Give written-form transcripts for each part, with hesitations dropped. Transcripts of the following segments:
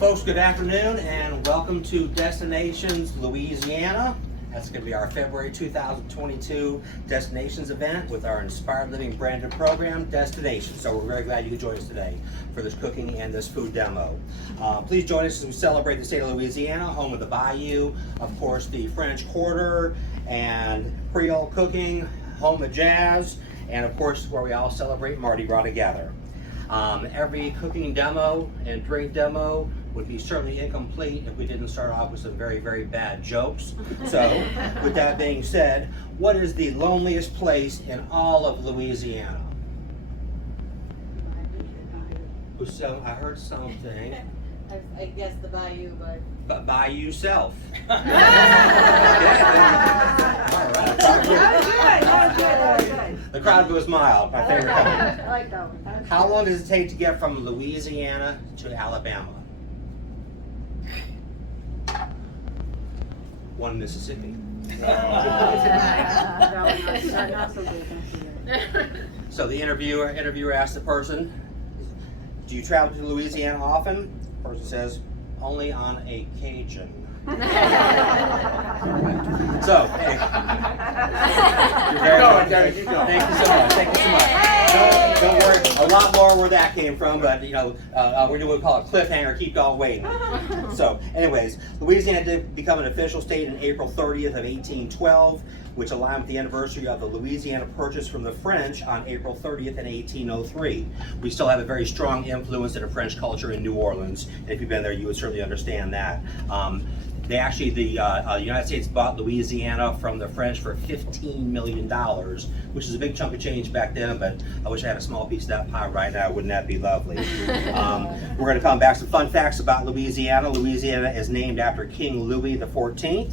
folks, good afternoon and welcome to Destinations Louisiana. That's going to be our February 2022 Destinations event with our Inspired Living branded program, Destinations. So we're very glad you could join us today for this cooking and this food demo. Please join us as we celebrate the state of Louisiana, home of the Bayou, of course the French Quarter and Creole cooking, home of jazz, and of course where we all celebrate Mardi Gras together. Every cooking demo and drink demo would be certainly incomplete if we didn't start off with some very, very bad jokes. So, with that being said, what is the loneliest place in all of Louisiana? I heard something. I guess the Bayou, but Bayou Self. That was good. The crowd goes mild. My favorite kind. I like that one. How long does it take to get from Louisiana to Alabama? One Mississippi. So the interviewer asks the person, do you travel to Louisiana often? The person says, only on occasion. So, hey. Keep going. Thank you so much. Don't worry, a lot more where that came from, but you know, we're doing what we call a cliffhanger, keep y'all waiting. So, anyways, Louisiana did become an official state in April 30th of 1812, which aligned with the anniversary of the Louisiana Purchase from the French on April 30th in 1803. We still have a very strong influence in the French culture in New Orleans, and if you've been there, you would certainly understand that. The United States bought Louisiana from the French for $15 million, which is a big chunk of change back then, but I wish I had a small piece of that pie right now. Wouldn't that be lovely? We're going to come back to some fun facts about Louisiana. Louisiana is named after King Louis XIV.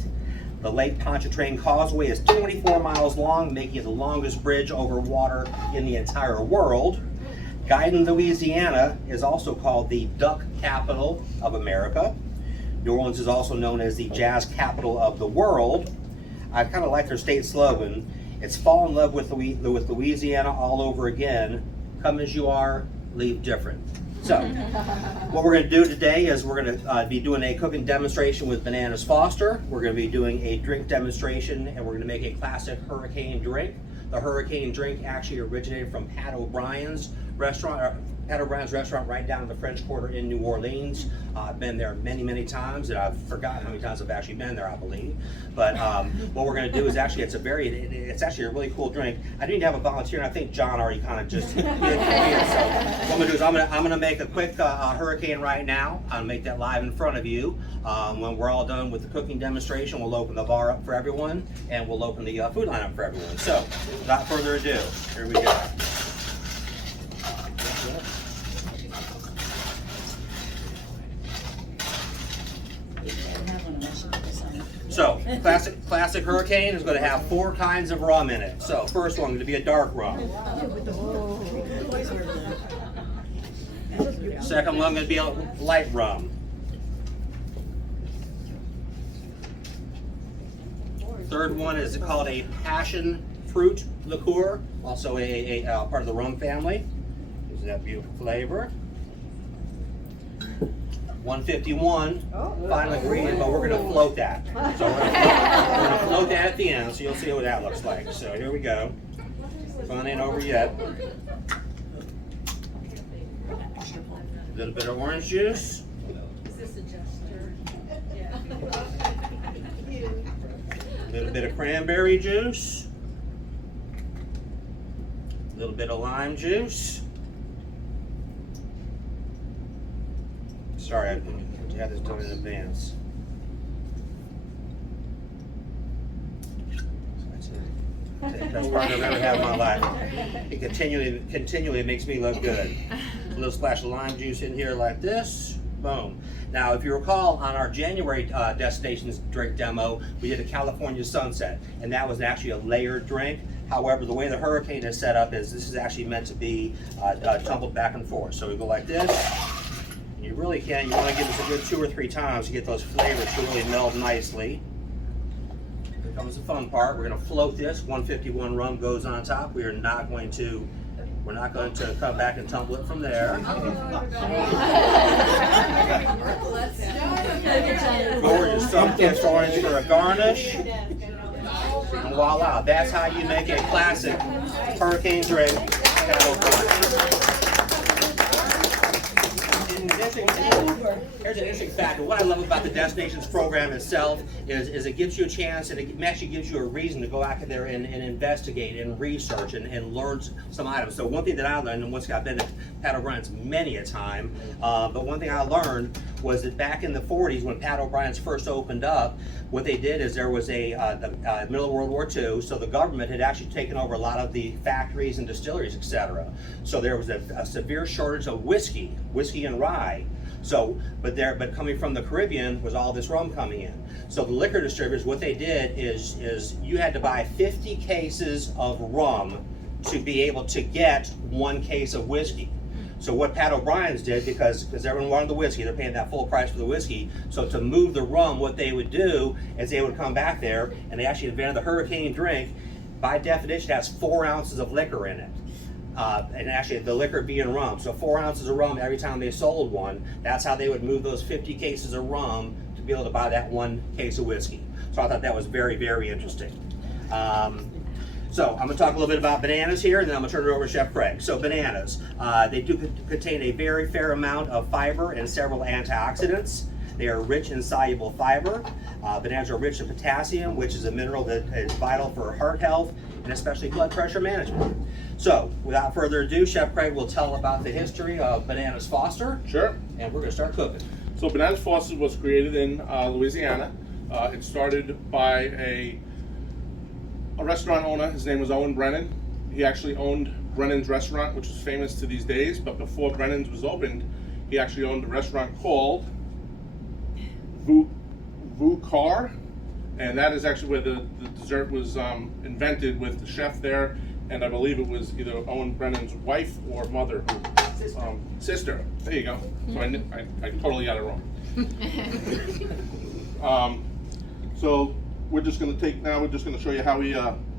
The Lake Pontchartrain Causeway is 24 miles long, making it the longest bridge over water in the entire world. Guidon, Louisiana is also called the Duck Capital of America. New Orleans is also known as the Jazz Capital of the World. I kind of like their state slogan. It's fall in love with Louisiana all over again. Come as you are, leave different. So, what we're going to do today is we're going to be doing a cooking demonstration with Bananas Foster. We're going to be doing a drink demonstration, and we're going to make a classic hurricane drink. The hurricane drink actually originated from Pat O'Brien's restaurant. Pat O'Brien's restaurant right down in the French Quarter in New Orleans. I've been there many, many times, and I've forgotten how many times I've actually been there, I believe. But what we're going to do is actually, it's actually a really cool drink. I need to have a volunteer, and I think John already kind of just did it. So what I'm going to do is I'm going to make a quick hurricane right now. I'll make that live in front of you. When we're all done with the cooking demonstration, we'll open the bar up for everyone, and we'll open the food line up for everyone. So without further ado, here we go. So, classic hurricane is going to have 4 kinds of rum in it. So, first one going to be a dark rum. Second one going to be a light rum. Third one is called a passion fruit liqueur, also a part of the rum family. Gives that beautiful flavor. 151, final ingredient, but we're going to float that. So we're going to float that at the end, so you'll see what that looks like. So here we go. Fun ain't over yet. A little bit of orange juice. Is this a gesture? Yeah. A little bit of cranberry juice. A little bit of lime juice. Sorry, I had this done in advance. That's part I've ever had in my life. It continually makes me look good. A little splash of lime juice in here like this. Boom. Now, if you recall, on our January Destinations drink demo, we did a California Sunset, and that was actually a layered drink. However, the way the hurricane is set up is this is actually meant to be tumbled back and forth. So we go like this. You really can. You want to give this a good 2 or 3 times to get those flavors to really meld nicely. comes the fun part. We're going to float this. 151 rum goes on top. We're not going to We're not going to come back and tumble it from there. Gorgeous, sun-kissed orange for a garnish. And voila, that's how you make a classic hurricane drink. Here's an interesting fact. What I love about the Destinations program itself is it gives you a chance, and it actually gives you a reason to go out there and investigate and research and learn some items. So one thing that I learned, and once I've been to Pat O'Brien's many a time, but one thing I learned was that back in the 40s when Pat O'Brien's first opened up, what they did is there was the middle of World War II, so the government had actually taken over a lot of the factories and distilleries, etc. So there was a severe shortage of whiskey and rye. So, but coming from the Caribbean was all this rum coming in. So the liquor distributors, what they did is you had to buy 50 cases of rum to be able to get 1 case of whiskey. So what Pat O'Brien's did, because everyone wanted the whiskey, they're paying that full price for the whiskey. So to move the rum, what they would do is they would come back there, and they actually invented the hurricane drink. By definition, it has 4 ounces of liquor in it. And actually the liquor being rum. So 4 ounces of rum every time they sold one. That's how they would move those 50 cases of rum to be able to buy that 1 case of whiskey. So I thought that was very, very interesting. So I'm going to talk a little bit about bananas here, and then I'm going to turn it over to Chef Craig. So bananas, they do contain a very fair amount of fiber and several antioxidants. They are rich in soluble fiber. Bananas are rich in potassium, which is a mineral that is vital for heart health and especially blood pressure management. So without further ado, Chef Craig will tell about the history of Bananas Foster. Sure. And we're going to start cooking. So Bananas Foster was created in Louisiana. It started by a restaurant owner. His name was Owen Brennan. He actually owned Brennan's restaurant, which is famous to these days, but before Brennan's was opened, he actually owned a restaurant called Vucar, and that is actually where the dessert was invented, with the chef there, and I believe it was either Owen Brennan's wife or mother, sister. There you go. So I totally got it wrong. So we're just going to show you how we're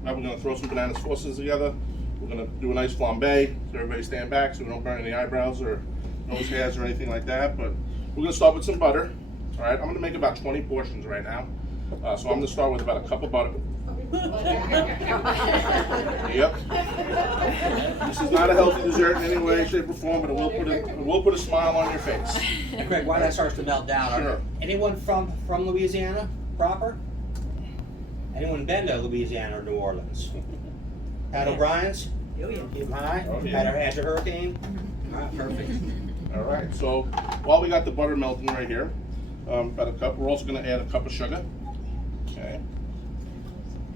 going to throw some Bananas Fosters together. We're going to do a nice flambe, so everybody stand back so we don't burn any eyebrows or nose hairs or anything like that. But we're going to start with some butter. All right, I'm going to make about 20 portions right now. So I'm going to start with about a cup of butter. Yep. This is not a healthy dessert in any way, shape, or form, but it will put a smile on your face. And Craig, while that starts to melt down, Sure. Anyone from Louisiana proper? Anyone been to Louisiana or New Orleans? Pat O'Brien's? Keep them high? Oh, yeah. Had your hurricane? All right, perfect. All right, so while we got the butter melting right here, about a cup, we're also going to add a cup of sugar. Okay.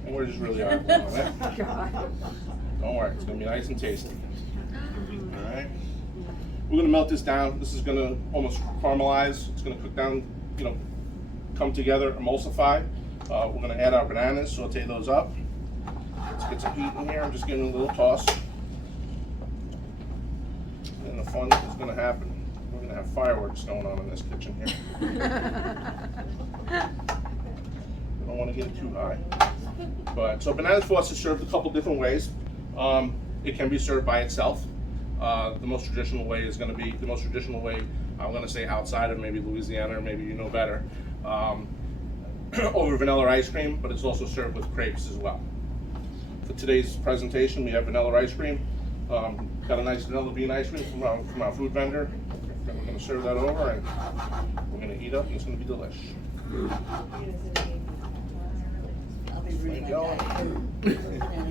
And we're just really are. Don't worry, it's going to be nice and tasty. All right. We're going to melt this down. This is going to almost caramelize. It's going to cook down, come together, emulsify. We're going to add our bananas, saute those up. Let's get some heat in here. I'm just giving it a little toss. And the fun is going to happen. We're going to have fireworks going on in this kitchen here. We don't want to get it too high. But so Bananas Foster is served a couple different ways. It can be served by itself. The most traditional way I'm going to say outside of maybe Louisiana, or maybe you know better, over vanilla ice cream, but it's also served with crepes as well. For today's presentation, we have vanilla ice cream. Got a nice vanilla bean ice cream from our food vendor. And we're going to serve that over, and we're going to eat up, and it's going to be delish.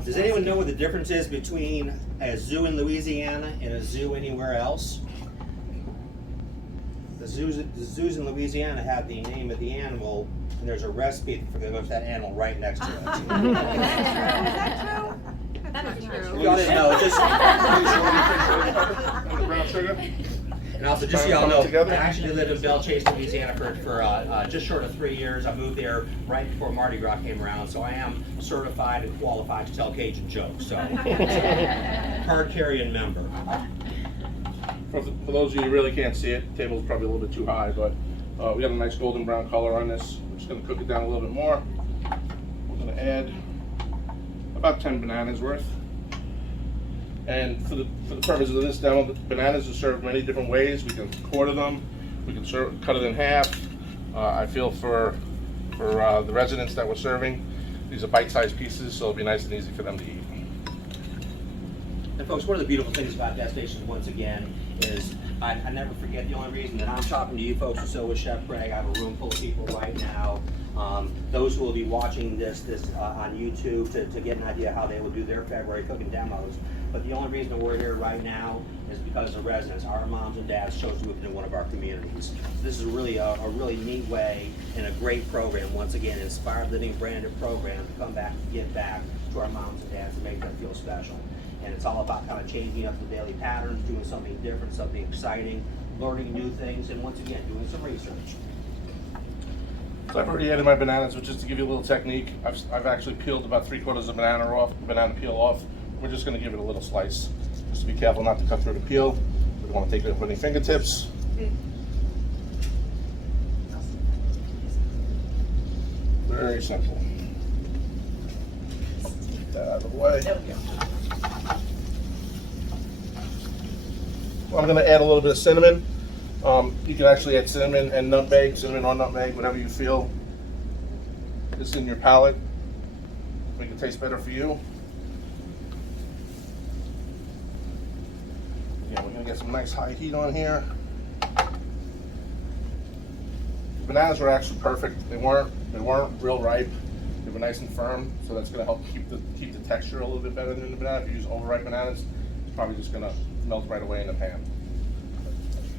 Does anyone know what the difference is between a zoo in Louisiana and a zoo anywhere else? The zoos in Louisiana have the name of the animal, and there's a recipe for that animal right next to it. Is that true? That's true. Y'all didn't know, just And the brown sugar. and also just so y'all know, Together. I actually lived in Belle Chase, Louisiana for just short of 3 years. I moved there right before Mardi Gras came around, so I am certified and qualified to tell Cajun jokes. So, card-carrying member. For those of you who really can't see it, the table's probably a little bit too high, but we got a nice golden brown color on this. We're just going to cook it down a little bit more. We're going to add about 10 bananas worth. And for the purposes of this demo, the bananas are served many different ways. We can quarter them, we can cut it in half. I feel for the residents that we're serving, these are bite-sized pieces, so it'll be nice and easy for them to eat. And folks, one of the beautiful things about Destinations, once again, is I never forget the only reason that I'm talking to you folks, and so is Chef Craig. I have a room full of people right now. Those who will be watching this on YouTube to get an idea how they will do their February cooking demos. But the only reason that we're here right now is because the residents, our moms and dads, chose to move into one of our communities. This is really a really neat way and a great program, once again, inspired living branded program to come back and give back to our moms and dads and make them feel special. And it's all about kind of changing up the daily patterns, doing something different, something exciting, learning new things, and once again, doing some research. So I've already added my bananas, but just to give you a little technique, I've actually peeled about 3/4 of banana peel off. We're just going to give it a little slice. Just to be careful not to cut through the peel. We don't want to take it with any fingertips. Very simple. Get that out of the way. I'm going to add a little bit of cinnamon. You can actually add cinnamon and nutmeg, cinnamon or nutmeg, whatever you feel is in your palate. Make it taste better for you. Yeah, we're going to get some nice high heat on here. The bananas were actually perfect. They weren't real ripe. They were nice and firm, so that's going to help keep the texture a little bit better than the banana. If you use overripe bananas, it's probably just going to melt right away in the pan.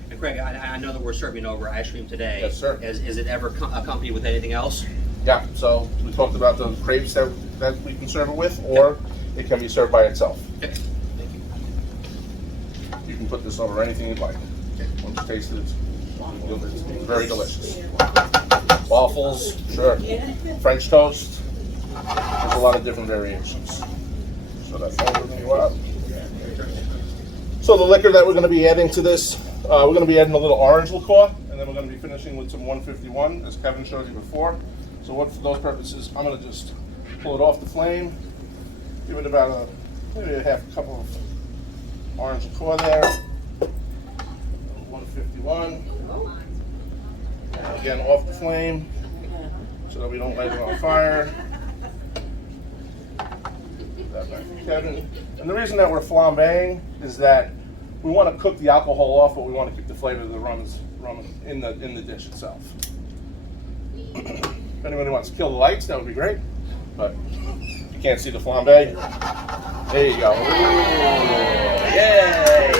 And Craig, I know that we're serving over ice cream today. Yes, sir. Is it ever accompanied with anything else? Yeah, so we talked about the crepes that we can serve it with, or it can be served by itself. Okay. Thank you. You can put this over anything you'd like. Once you taste it, it's very delicious. Waffles, sure. French toast. There's a lot of different variations. So that's overview up. So the liquor that we're going to be adding to this, we're going to be adding a little orange liqueur, and then we're going to be finishing with some 151, as Kevin showed you before. So for those purposes, I'm going to just pull it off the flame, give it about maybe a half cup of orange liqueur there. 151. And again, off the flame, so that we don't light it on fire. That back to Kevin. And the reason that we're flambeing is that we want to cook the alcohol off, but we want to keep the flavor of the rum in the dish itself. If anybody wants to kill the lights, that would be great. But you can't see the flambe. There you go. Ooh, yay!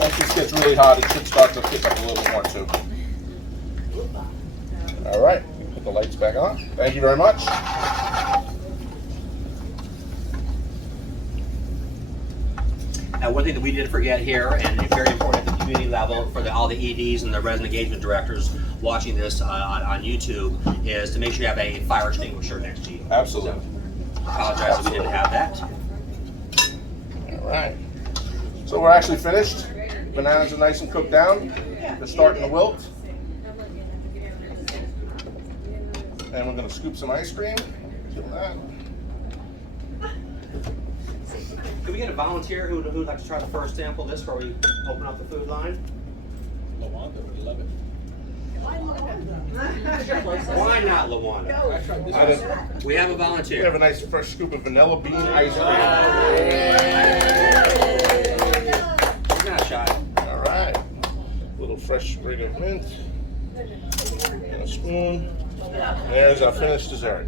Once this gets really hot, it should start to pick up a little bit more too. All right, put the lights back on. Thank you very much. Now, one thing that we did forget here, and it's very important at the community level for all the EDs and the resident engagement directors watching this on YouTube, is to make sure you have a fire extinguisher next to you. Absolutely. So, apologize that we didn't have that. All right. So we're actually finished. Bananas are nice and cooked down. They're starting to wilt. And we're going to scoop some ice cream. Kill that. Can we get a volunteer who would like to try the first sample of this before we open up the food line? LaWanda would love it. Why not LaWanda? We have a We volunteer. have a nice fresh scoop of vanilla bean ice cream. He's not shy. All right. A little fresh sprig of mint. And a spoon. There's our finished dessert.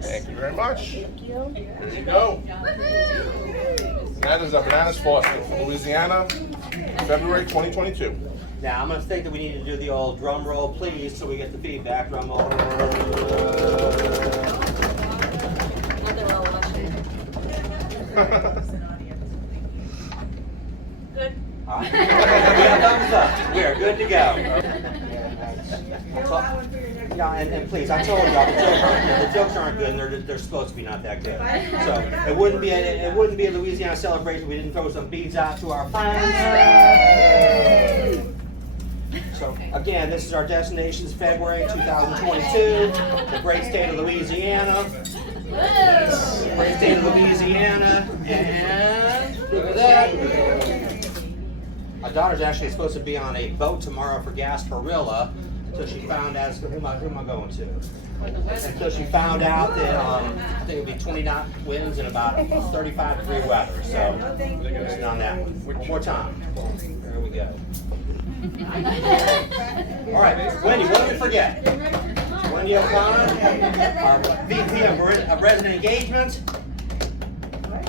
Thank you very much. Thank you. There you go. That is a bananas foster from Louisiana, February 2022. Now, I'm going to think that we need to do the old drum roll, please, so we get the feedback. Drum roll. Good. All right. We got thumbs up. We are good to go. Yeah, and please, I told y'all the jokes aren't good, and they're supposed to be not that good. So it wouldn't be a Louisiana celebration if we didn't throw some beads out to our friends. So again, this is our destinations, February 2022, the great state of Louisiana. Great state of Louisiana, and look at that. My daughter's actually supposed to be on a boat tomorrow for Gasparilla, so she found out, who am I going to? And so she found out that I think it would be 20 knot winds and about 35-degree weather. So listen on that one more time. There we go. All right, Wendy, what did we forget? Wendy O'Connor, our VP of Resident Engagement. All right.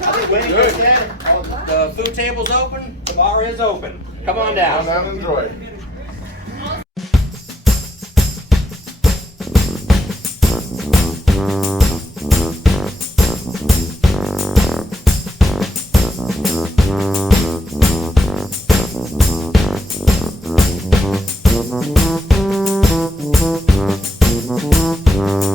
I think Wendy just said the food table's open, the bar is open. Come on down. Come down and enjoy. Thank you.